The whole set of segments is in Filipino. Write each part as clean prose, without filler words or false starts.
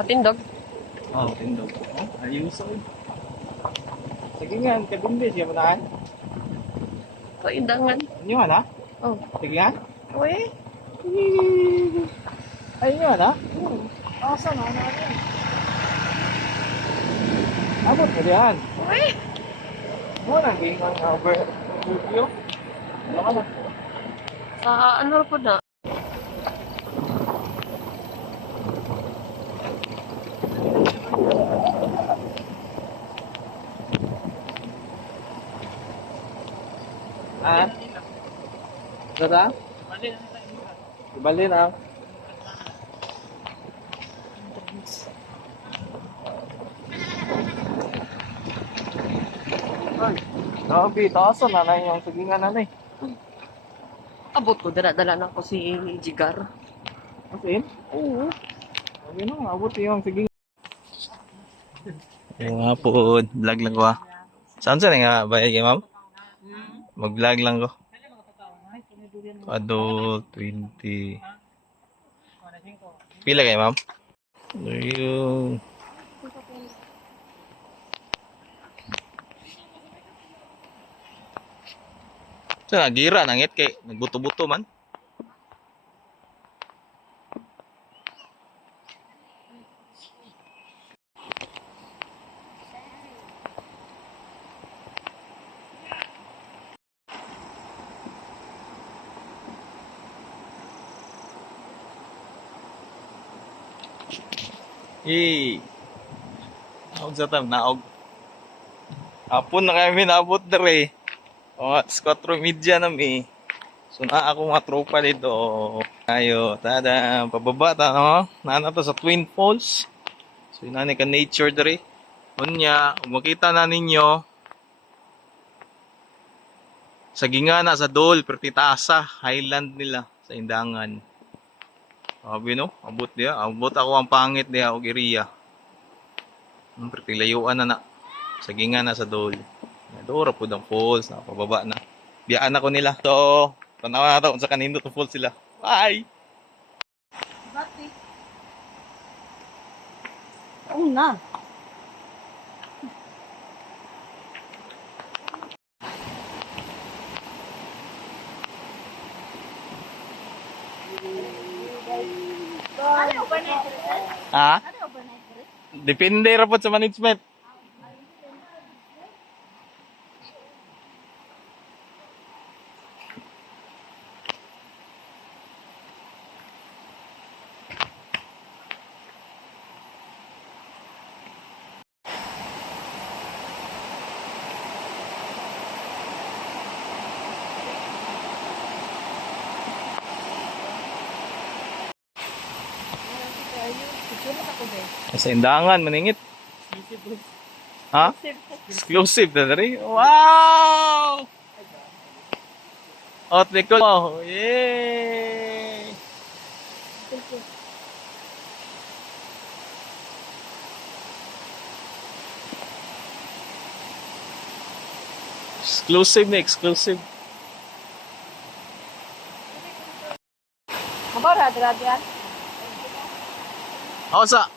Patindog. Oh, tindog. Oh, ayuson. Sige nga, kabindi siya manahan. Paindangan. Ano yun, ha? Oh. Sige nga. Uy. Ay, yun, ha? Asa na na. Abot ka diyan. Uy. Mo nang gingon nga over video. Ano ka na? Sa ano po na? Ha? Sada? Bali na. Ay, grabe, taasan na na yung sagingan na na eh. Abot ko, dala-dala na ko si Jigar. As in? Oo. Sabi nung, abot yung sagingan. Yung nga po, vlog lang ko ha. Saan nga ba yung ma'am? Mag-vlog lang ko. Adult 20. Pila kayo ma'am? Ayun. So, nagira, nangit kay nagbuto-buto man. Naog sa tam, naog. Hapon na kami naabot dere. O nga, 4:30 na mi. So na ako mga tropa dito. Ayo, tada, pababa ta no. Naana to sa Twin Falls. So inani ka nature dere. Unya, makita na ninyo sa gingana sa Dol, Pertitasa, highland nila sa Indangan. Sabi no, abot dia, abot ako ang pangit dia og area. Perti layuan na sa gingana sa Dol. Nadora po ang falls, napababa na. Biyaan ako nila. So, tanawa na ito kung sa kanindot ang falls sila. Bye! Bakit? Oo na. Ha? Depende ra po sa management. Sa Indangan, maningit. Ha? Exclusive na rin. Wow! Outlet ko. Oh, yay! Exclusive na, exclusive. Mabara, dala-dala. Ako sa...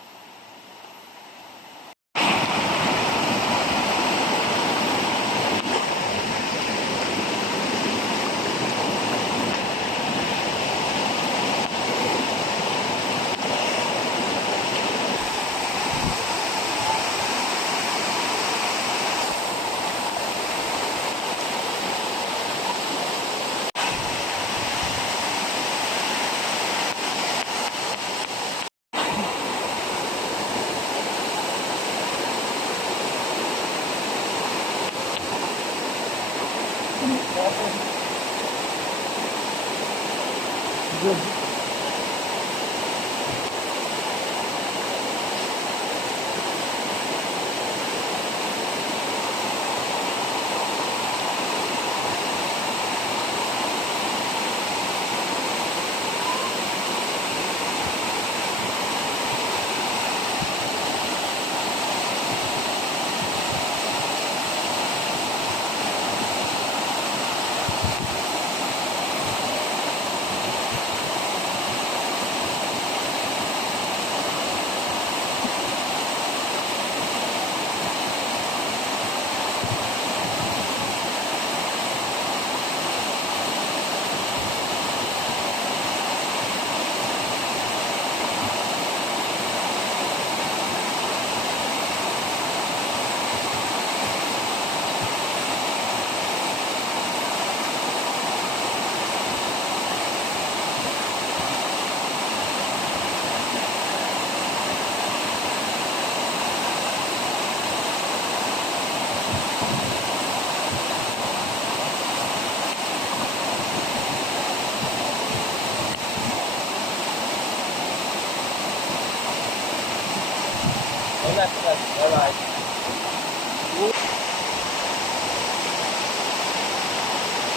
Bye-bye.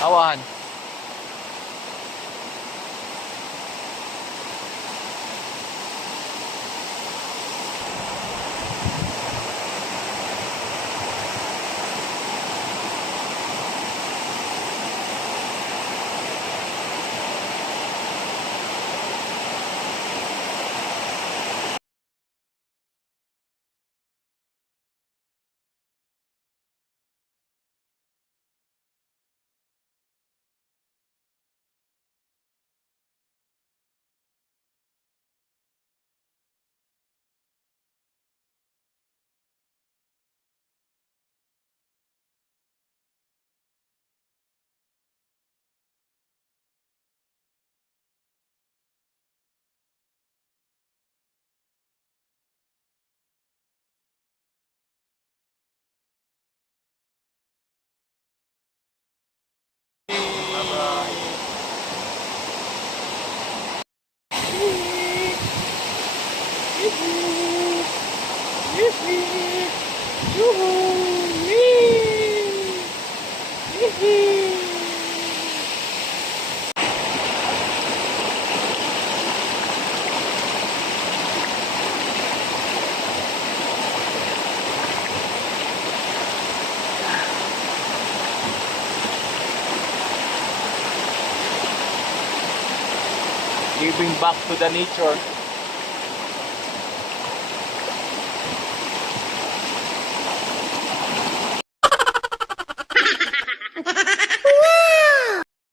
Awan. Giving back to the nature.